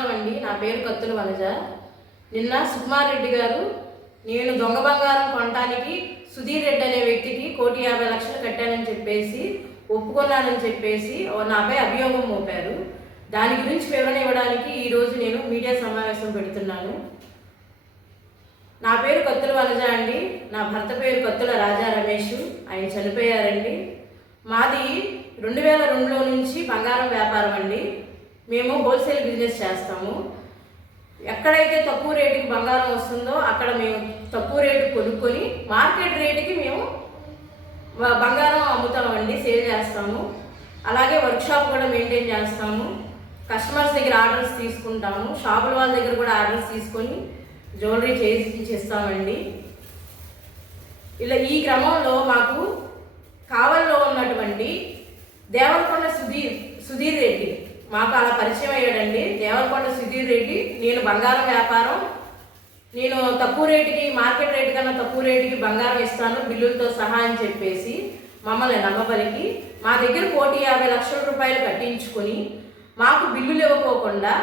నమస్కారం అండి నా పేరు కత్తుల వనజ. నిన్న సుకుమారెడ్డి గారు నేను దొంగ బంగారం కొనడానికి సుధీర్ రెడ్డి అనే వ్యక్తికి కోటి యాభై లక్షలు కట్టానని చెప్పేసి ఒప్పుకున్నానని చెప్పేసి ఓ నాపై అభియోగం మోపారు. దాని గురించి వివరణ ఇవ్వడానికి ఈరోజు నేను మీడియా సమావేశం పెడుతున్నాను. నా పేరు కత్తుల వనజ అండి. నా భర్త పేరు కత్తుల రాజా రమేష్. ఆయన చనిపోయారండి. మాది రెండు వేల రెండులో నుంచి బంగారం వ్యాపారం అండి. మేము హోల్సేల్ బిజినెస్ చేస్తాము. ఎక్కడైతే తక్కువ రేటుకి బంగారం వస్తుందో అక్కడ మేము తక్కువ రేటు కొనుక్కొని మార్కెట్ రేటుకి మేము బంగారం అమ్ముతామండి సేల్ చేస్తాము. అలాగే వర్క్షాప్ కూడా మెయింటైన్ చేస్తాము. కస్టమర్స్ దగ్గర ఆర్డర్స్ తీసుకుంటాము. షాపుల వాళ్ళ దగ్గర కూడా ఆర్డర్స్ తీసుకొని జ్యువెలరీ చేసి ఇలా ఈ క్రమంలో మాకు కావల్లో ఉన్నటువంటి దేవరకొండ సుధీర్ సుధీర్ రెడ్డి మాకు అలా పరిచయం అయ్యాడండి. దేవరకొండ సుధీర్ రెడ్డి నేను బంగారం వ్యాపారం. నేను తక్కువ రేటుకి మార్కెట్ రేటు కన్నా తక్కువ రేటుకి బంగారం ఇస్తాను బిల్లులతో సహా అని చెప్పేసి మమ్మల్ని నమ్మబలికి మా దగ్గర కోటి యాభై లక్షల రూపాయలు కట్టించుకొని మాకు బిల్లులు ఇవ్వకోకుండా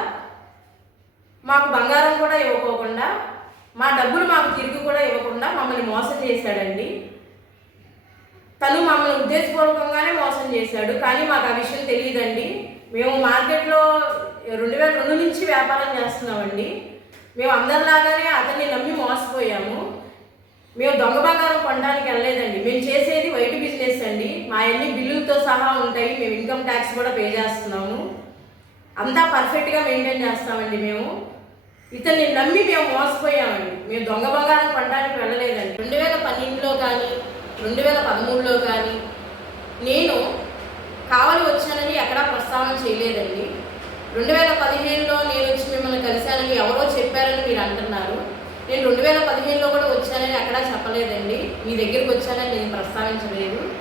మాకు బంగారం కూడా ఇవ్వకోకుండా మా డబ్బులు మాకు తిరిగి కూడా ఇవ్వకుండా మమ్మల్ని మోసం చేశాడండి. తను మమ్మల్ని ఉద్దేశపూర్వకంగానే మోసం చేశాడు కానీ మాకు ఆ విషయం తెలియదండి. మేము మార్కెట్లో రెండు వేల రెండు నుంచి వ్యాపారం చేస్తున్నామండి. మేము అందరిలాగానే అతన్ని నమ్మి మోసపోయాము. మేము దొంగ బంగారం కొనడానికి వెళ్ళలేదండి. మేము చేసేది వైట్ బిజినెస్ అండి. మా అన్ని బిల్లులతో సహా ఉంటాయి. మేము ఇన్కమ్ ట్యాక్స్ కూడా పే చేస్తున్నాము. అంతా పర్ఫెక్ట్గా మెయింటైన్ చేస్తామండి మేము. ఇతన్ని నమ్మి మేము మోసపోయామండి. మేము దొంగ బంగారం కొనడానికి వెళ్ళలేదండి. రెండు వేల పన్నెండులో కానీ రెండు వేల పదమూడులో కానీ నేను కావాలి వచ్చానని ఎక్కడా ప్రస్తావన చేయలేదండి. రెండు వేల పదిహేనులో నేను వచ్చి మిమ్మల్ని కలిశానని ఎవరో చెప్పారని మీరు అంటున్నారు. నేను రెండు వేల పదిహేనులో కూడా వచ్చానని ఎక్కడా చెప్పలేదండి. మీ దగ్గరికి వచ్చానని నేను ప్రస్తావించలేదు.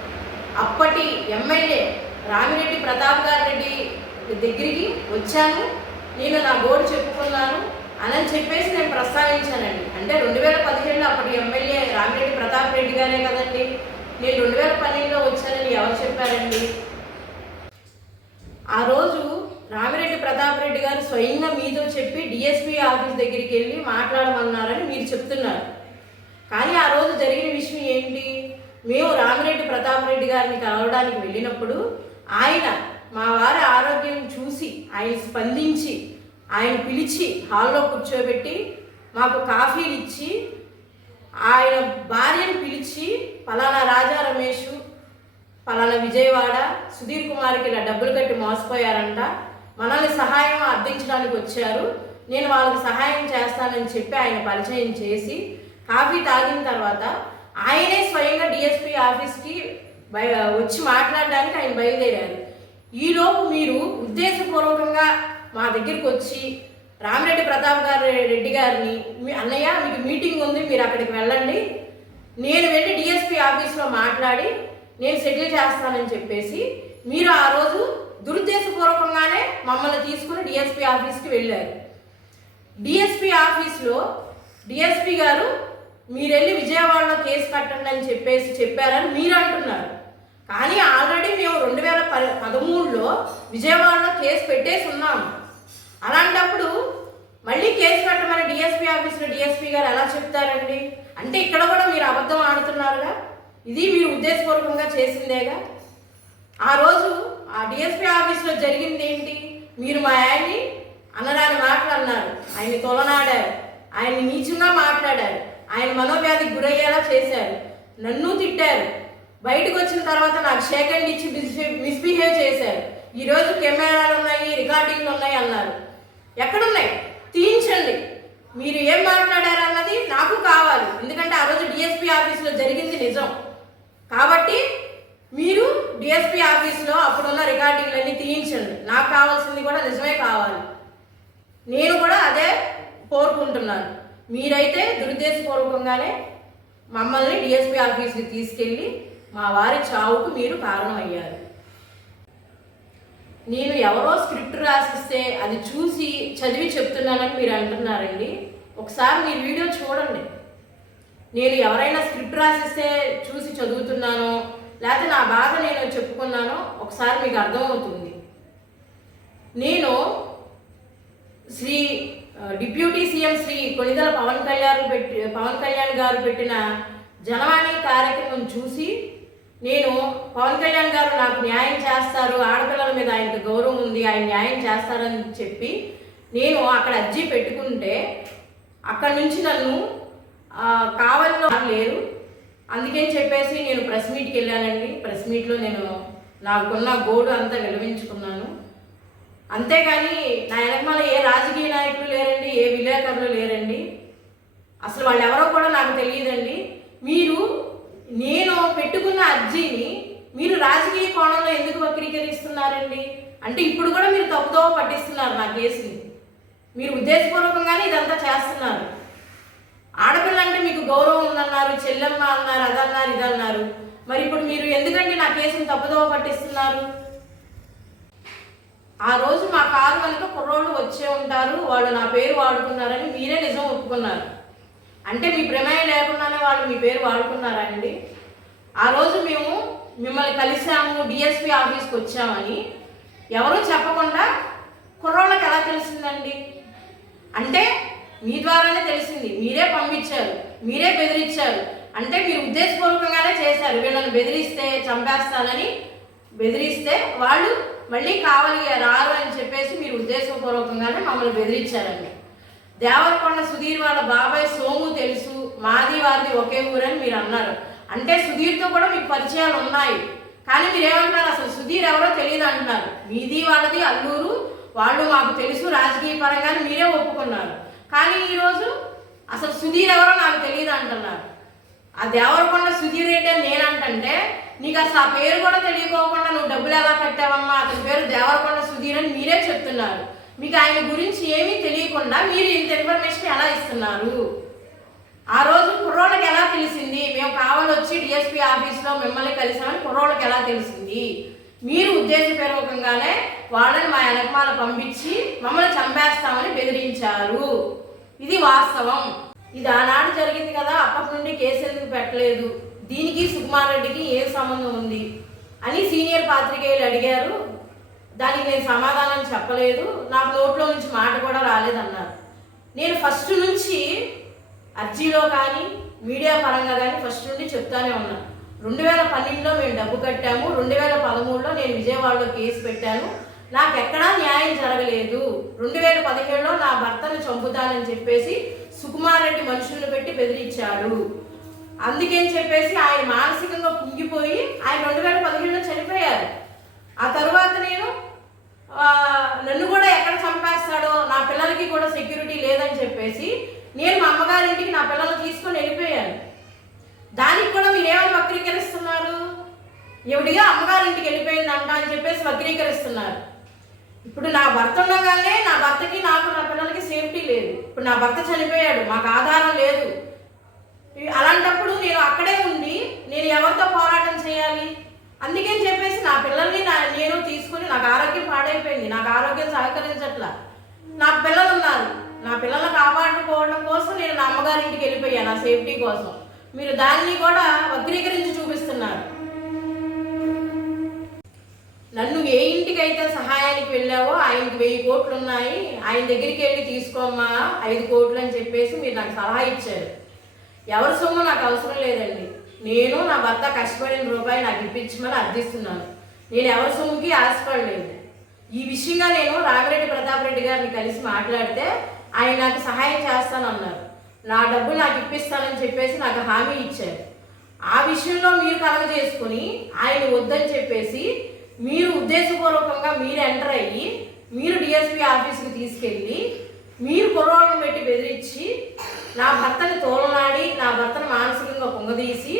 అప్పటి ఎమ్మెల్యే రామిరెడ్డి ప్రతాప్ గారి రెడ్డి దగ్గరికి వచ్చాను. నేను నా గోడు చెప్పుకున్నాను. అని చెప్పేసి నేను ప్రస్తావించానండి. అంటే రెండు వేల పదిహేనులో అప్పటి ఎమ్మెల్యే రామిరెడ్డి ప్రతాప్ రెడ్డి గారే కదండి. నేను రెండు వేల పన్నెండులో వచ్చానని ఎవరు చెప్పారండి? ఆ రోజు రామిరెడ్డి ప్రతాప్ రెడ్డి గారు స్వయంగా మీతో చెప్పి డిఎస్పీ ఆఫీస్ దగ్గరికి వెళ్ళి మాట్లాడమన్నారని మీరు చెప్తున్నారు. కానీ ఆ రోజు జరిగిన విషయం ఏంటి? మేము రామిరెడ్డి ప్రతాప్ రెడ్డి గారిని కలవడానికి వెళ్ళినప్పుడు ఆయన మా వారి ఆరోగ్యం చూసి ఆయన స్పందించి ఆయన పిలిచి హాల్లో కూర్చోబెట్టి మాకు కాఫీలు ఇచ్చి ఆయన భార్యను పిలిచి పలానా రాజా రమేష్ పలానా విజయవాడ సుధీర్ కుమార్కి ఇలా డబ్బులు కట్టి మోసపోయారంట. మనల్ని సహాయం అర్థించడానికి వచ్చారు. నేను వాళ్ళకి సహాయం చేస్తానని చెప్పి ఆయన పరిచయం చేసి కాఫీ తాగిన తర్వాత ఆయనే స్వయంగా డిఎస్పి ఆఫీస్కి బయ వచ్చి మాట్లాడడానికి ఆయన బయలుదేరారు. ఈలోపు మీరు ఉద్దేశపూర్వకంగా మా దగ్గరికి వచ్చి రామిరెడ్డి ప్రతాప్ గారు రెడ్డి గారిని మీ అన్నయ్య మీకు మీటింగ్ ఉంది మీరు అక్కడికి వెళ్ళండి. నేను వెళ్ళి డిఎస్పి ఆఫీస్లో మాట్లాడి నేను సెటిల్ చేస్తానని చెప్పేసి మీరు ఆ రోజు దురుద్దేశపూర్వకంగానే మమ్మల్ని తీసుకుని డిఎస్పి ఆఫీస్కి వెళ్ళారు. డిఎస్పి ఆఫీస్లో డిఎస్పి గారు మీరు వెళ్ళి విజయవాడలో కేసు కట్టండి అని చెప్పేసి చెప్పారని మీరు అంటున్నారు. కానీ ఆల్రెడీ మేము రెండు వేల పది పదమూడులో విజయవాడలో కేసు పెట్టేసి ఉన్నాము. అలాంటప్పుడు మళ్ళీ కేసు పెట్టమని డిఎస్పీ ఆఫీస్లో డిఎస్పీ గారు ఎలా చెప్తారండి? అంటే ఇక్కడ కూడా మీరు అబద్ధం ఆడుతున్నారుగా? ఇది మీరు ఉద్దేశపూర్వకంగా చేసిందేగా? ఆ రోజు ఆ డిఎస్పీ ఆఫీస్లో జరిగింది ఏంటి? మీరు మా ఆయన్ని అనరాని మాటలు అన్నారు. ఆయన తొలనాడారు. ఆయన్ని నీచంగా మాట్లాడారు. ఆయన మనోవ్యాధికి గురయ్యేలా చేశారు. నన్ను తిట్టారు. బయటకు వచ్చిన తర్వాత నాకు షేకండ్ ఇచ్చి మిస్బిహేవ్ చేశారు. ఈరోజు కెమెరాలు ఉన్నాయి రికార్డింగ్లు ఉన్నాయి అన్నారు. ఎక్కడున్నాయి? తీయించండి. మీరు ఏం మాట్లాడారు అన్నది నాకు కావాలి. ఎందుకంటే ఆ రోజు డిఎస్పీ ఆఫీస్లో జరిగింది నిజం. కాబట్టి మీరు డిఎస్పీ ఆఫీస్లో అప్పుడున్న రికార్డింగ్లన్నీ తీయించండి. నాకు కావాల్సింది కూడా నిజమే కావాలి. నేను కూడా అదే కోరుకుంటున్నాను. మీరైతే దురుద్దేశపూర్వకంగానే మమ్మల్ని డిఎస్పీ ఆఫీస్కి తీసుకెళ్ళి మా వారి చావుకు మీరు కారణమయ్యారు. నేను ఎవరో స్క్రిప్ట్ రాసిస్తే అది చూసి చదివి చెప్తున్నానని మీరు అంటున్నారండి. ఒకసారి మీరు వీడియో చూడండి. నేను ఎవరైనా స్క్రిప్ట్ రాసిస్తే చూసి చదువుతున్నానో లేకపోతే నా బాధ నేను చెప్పుకున్నానో ఒకసారి మీకు అర్థమవుతుంది. నేను శ్రీ డిప్యూటీ సీఎం శ్రీ కొనిదల పవన్ కళ్యాణ్ పెట్టి పవన్ కళ్యాణ్ గారు పెట్టిన జనవాణి కార్యక్రమం చూసి నేను పవన్ కళ్యాణ్ గారు నాకు న్యాయం చేస్తారు ఆడపిల్లల మీద ఆయనకు గౌరవం ఉంది ఆయన న్యాయం చేస్తారని చెప్పి నేను అక్కడ అర్జీ పెట్టుకుంటే అక్కడి నుంచి నన్ను కావాలని లేరు. అందుకని చెప్పేసి నేను ప్రెస్ మీట్కి వెళ్ళానండి. ప్రెస్ మీట్లో నేను నాకున్న గోడు అంతా విలవించుకున్నాను. అంతేగాని నా వెనకమాల ఏ రాజకీయ నాయకులు లేరండి ఏ విలేకరులు లేరండి. అసలు వాళ్ళు ఎవరో కూడా నాకు తెలియదండి. మీరు నేను పెట్టుకున్న అర్జీని మీరు రాజకీయ కోణంలో ఎందుకు వక్రీకరిస్తున్నారండి? అంటే ఇప్పుడు కూడా మీరు తప్పుదోవ పట్టిస్తున్నారు నా కేసుని. మీరు ఉద్దేశపూర్వకంగానే ఇదంతా చేస్తున్నారు. ఆడపిల్ల అంటే మీకు గౌరవం ఉందన్నారు చెల్లెమ్మ అన్నారు అదన్నారు ఇదన్నారు. మరి ఇప్పుడు మీరు ఎందుకంటే నా కేసుని తప్పుదోవ పట్టిస్తున్నారు? ఆ రోజు మా కారు వెనుక కుర్రోళ్ళు వచ్చే ఉంటారు వాళ్ళు నా పేరు వాడుకున్నారని మీరే నిజం ఒప్పుకున్నారు. అంటే మీ ప్రమేయం లేకుండానే వాళ్ళు మీ పేరు వాడుకున్నారండి. ఆ రోజు మేము మిమ్మల్ని కలిసాము డిఎస్పి ఆఫీస్కి వచ్చామని. ఎవరూ చెప్పకుండా కుర్రోళ్ళకి ఎలా తెలిసిందండి? అంటే మీ ద్వారానే తెలిసింది. మీరే పంపించారు. మీరే బెదిరించారు. అంటే మీరు ఉద్దేశపూర్వకంగానే చేశారు. వీళ్ళని బెదిరిస్తే చంపేస్తానని బెదిరిస్తే వాళ్ళు మళ్ళీ కావాలి రారు అని చెప్పేసి మీరు ఉద్దేశపూర్వకంగానే మమ్మల్ని బెదిరించారండి. దేవరకొండ సుధీర్ వాళ్ళ బాబాయ్ సోము తెలుసు. మాది వారిది ఒకే ఊరని మీరు అన్నారు. అంటే సుధీర్తో కూడా మీకు పరిచయాలు ఉన్నాయి. కానీ మీరు అసలు సుధీర్ ఎవరో తెలియదు అంటున్నారు. మీది వాళ్ళది అల్లూరు. వాళ్ళు మాకు తెలుసు. రాజకీయ పరంగా మీరే ఒప్పుకున్నారు. కానీ ఈరోజు అసలు సుధీర్ ఎవరో నాకు తెలియదు అంటున్నారు. ఆ దేవరకొండ సుధీర్ రెడ్డి అని నేనంటే నీకు అసలు ఆ పేరు కూడా తెలియకోకుండా నువ్వు డబ్బులు ఎలా కట్టావమ్మా? అతని పేరు దేవరకొండ సుధీర్ అని మీరే చెప్తున్నారు. మీకు ఆయన గురించి ఏమీ తెలియకుండా మీరు ఇంత ఇన్ఫర్మేషన్ ఎలా ఇస్తున్నారు? ఆ రోజు కుర్రోళ్ళకి ఎలా తెలిసింది? మేము కావాలొచ్చి డిఎస్పీ ఆఫీస్లో మిమ్మల్ని కలిసామని కుర్రోళ్ళకి ఎలా తెలిసింది? మీరు ఉద్దేశపూర్వకంగానే వాళ్ళని మా వెనకమాల పంపించి మమ్మల్ని చంపేస్తామని బెదిరించారు. ఇది వాస్తవం. ఇది ఆనాడు జరిగింది కదా అప్పటి నుండి కేసు ఎందుకు పెట్టలేదు? దీనికి సుకుమార్ రెడ్డికి ఏం సంబంధం ఉంది? అని సీనియర్ పాత్రికేయులు అడిగారు. దానికి నేను సమాధానం చెప్పలేదు. నాకు నోట్లో నుంచి మాట కూడా రాలేదన్నారు. నేను ఫస్ట్ నుంచి అర్జీలో కానీ మీడియా పరంగా కానీ ఫస్ట్ నుండి చెప్తానే ఉన్నాను రెండు వేల పన్నెండులో మేము డబ్బు కట్టాము. రెండు వేల పదమూడులో నేను విజయవాడలో కేసు పెట్టాను. నాకు ఎక్కడా న్యాయం జరగలేదు. రెండు వేల పదిహేడులో నా భర్తను చంపుతానని చెప్పేసి సుకుమార్ రెడ్డి మనుషులను పెట్టి బెదిరించాడు. అందుకని చెప్పేసి ఆయన మానసికంగా కుంగిపోయి ఆయన రెండు వేల పదిహేడులో చనిపోయారు. ఆ తర్వాత నేను నన్ను కూడా ఎక్కడ చంపేస్తాడో నా పిల్లలకి కూడా సెక్యూరిటీ లేదని చెప్పేసి నేను మా అమ్మగారింటికి నా పిల్లల్ని తీసుకొని వెళ్ళిపోయాను. దానికి కూడా మీరేమని వక్రీకరిస్తున్నారు? ఎవడిగా అమ్మగారింటికి వెళ్ళిపోయిందంట అని చెప్పేసి వక్రీకరిస్తున్నారు. ఇప్పుడు నా భర్త ఉండగానే నా భర్తకి నాకు నా పిల్లలకి సేఫ్టీ లేదు. ఇప్పుడు నా భర్త చనిపోయాడు మాకు ఆధారం లేదు. అలాంటప్పుడు నేను అక్కడే ఉండి నేను ఎవరితో పోరాటం చేయాలి? అందుకని చెప్పేసి నా పిల్లల్ని నా నేను తీసుకుని నాకు ఆరోగ్యం పాడైపోయింది. నాకు ఆరోగ్యం సహకరించట్లా. నా పిల్లలు ఉన్నారు. నా పిల్లల్ని కాపాడుకోవడం కోసం నేను నా అమ్మగారింటికి వెళ్ళిపోయాను నా సేఫ్టీ కోసం. మీరు దాన్ని కూడా వక్రీకరించి చూపిస్తున్నారు. నన్ను ఏ ఇంటికి అయితే సహాయానికి వెళ్ళావో ఆయనకి వెయ్యి కోట్లు ఉన్నాయి ఆయన దగ్గరికి వెళ్ళి తీసుకోమ్మా ఐదు కోట్లు అని చెప్పేసి మీరు నాకు సలహా ఇచ్చారు. ఎవరి సొమ్ము నాకు అవసరం లేదండి. నేను నా భర్త కష్టపడిన రూపాయి నాకు ఇప్పించమని అర్థిస్తున్నాను. నేను ఎవరి సొమ్ముకి ఆశపడలేదు. ఈ విషయంగా నేను రామిరెడ్డి ప్రతాప్ రెడ్డి గారిని కలిసి మాట్లాడితే ఆయన నాకు సహాయం చేస్తానన్నారు. నా డబ్బు నాకు ఇప్పిస్తానని చెప్పేసి నాకు హామీ ఇచ్చారు. ఆ విషయంలో మీరు కలగజేసుకొని ఆయన వద్దని చెప్పేసి మీరు ఉద్దేశపూర్వకంగా మీరు ఎంటర్ అయ్యి మీరు డిఎస్పీ ఆఫీస్కి తీసుకెళ్ళి మీరు కుర్రోళ్ళని పెట్టి బెదిరించి నా భర్తని తోలనాడి నా భర్తను మానసికంగా పొంగదీసి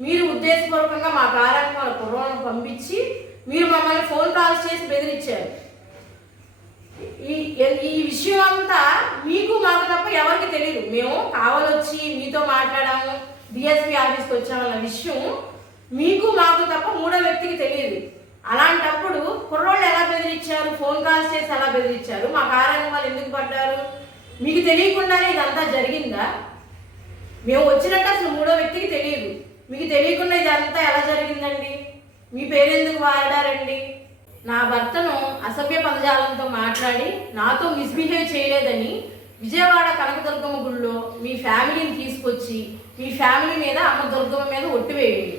మీరు ఉద్దేశపూర్వకంగా మా కార్యాలయం వాళ్ళ పంపించి మీరు మమ్మల్ని ఫోన్ కాల్స్ చేసి బెదిరించారు. ఈ ఈ విషయం అంతా మీకు మాకు తప్ప ఎవరికి తెలియదు మేము కావాలొచ్చి మీతో మాట్లాడాము డిఎస్పీ ఆఫీస్కి వచ్చామన్న విషయం మీకు మాకు తప్ప మూడో వ్యక్తికి తెలియదు అలాంటప్పుడు కుర్రోళ్ళు ఎలా బెదిరించారు? ఫోన్ కాల్స్ చేసి ఎలా బెదిరించారు? మా కార్యాలయం వాళ్ళు ఎందుకు పడ్డారు? మీకు తెలియకుండానే ఇదంతా జరిగిందా? మేము వచ్చినట్టు అసలు మూడో వ్యక్తికి తెలియదు. మీకు తెలియకుండా ఇదంతా ఎలా జరిగిందండి? మీ పేరెందుకు వాడారండి? నా భర్తను అసభ్య పదజాలంతో మాట్లాడి నాతో మిస్బిహేవ్ చేయలేదని విజయవాడ కనకదుర్గమ్మ గుళ్ళో మీ ఫ్యామిలీని తీసుకొచ్చి మీ ఫ్యామిలీ మీద అమ్మ దుర్గమ్మ మీద ఒట్టు వేయండి.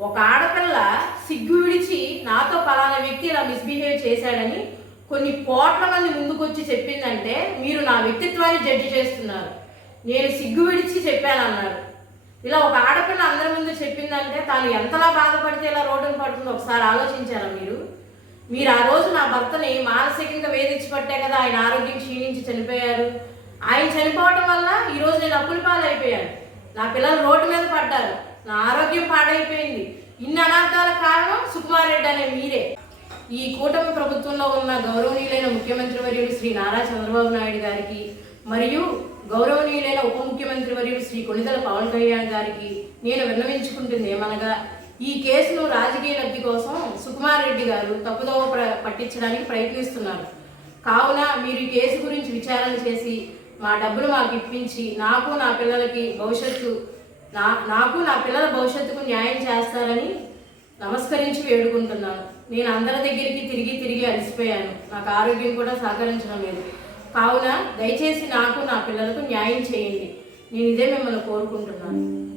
ఒక ఆడపిల్ల సిగ్గు విడిచి నాతో పలానా వ్యక్తి ఇలా మిస్బిహేవ్ చేశాడని కొన్ని కోట్ల మంది ముందుకొచ్చి చెప్పిందంటే మీరు నా వ్యక్తిత్వాన్ని జడ్జి చేస్తున్నారు. నేను సిగ్గు విడిచి చెప్పానన్నాడు ఇలా ఒక ఆడపిల్ల అందరి ముందు చెప్పిందంటే తాను ఎంతలా బాధపడితే ఇలా రోడ్డును పడుతుందో ఒకసారి ఆలోచించారా మీరు? మీరు ఆ రోజు నా భర్తని మానసికంగా వేధించి పట్టే కదా ఆయన ఆరోగ్యం క్షీణించి చనిపోయారు. ఆయన చనిపోవటం వల్ల ఈరోజు నేను అప్పుల పాలైపోయాను. నా పిల్లలు రోడ్డు మీద పడ్డారు. నా ఆరోగ్యం పాడైపోయింది. ఇన్ని అనార్థాలకు కారణం సుకుమార్ రెడ్డి అనే మీరే. ఈ కూటమి ప్రభుత్వంలో ఉన్న గౌరవనీయులైన ముఖ్యమంత్రి వర్యుడు శ్రీ నారా చంద్రబాబు నాయుడు గారికి మరియు గౌరవనీయులైన ఉప ముఖ్యమంత్రి వర్యుడు శ్రీ కొణిదల పవన్ కళ్యాణ్ గారికి నేను విన్నవించుకుంటుంది ఏమనగా ఈ కేసును రాజకీయ లబ్ధి కోసం సుకుమార్ రెడ్డి గారు తప్పుదోవ పట్టించడానికి ప్రయత్నిస్తున్నారు. కావున మీరు ఈ కేసు గురించి విచారణ చేసి మా డబ్బులు మాకు ఇప్పించి నాకు నా పిల్లలకి భవిష్యత్తు నా నాకు నా పిల్లల భవిష్యత్తుకు న్యాయం చేస్తారని నమస్కరించి వేడుకుంటున్నాను. నేను అందరి దగ్గరికి తిరిగి తిరిగి అలసిపోయాను. నాకు ఆరోగ్యం కూడా సహకరించడం లేదు. కావున దయచేసి నాకు నా పిల్లలకు న్యాయం చేయండి. నేను ఇదే మిమ్మల్ని కోరుకుంటున్నాను.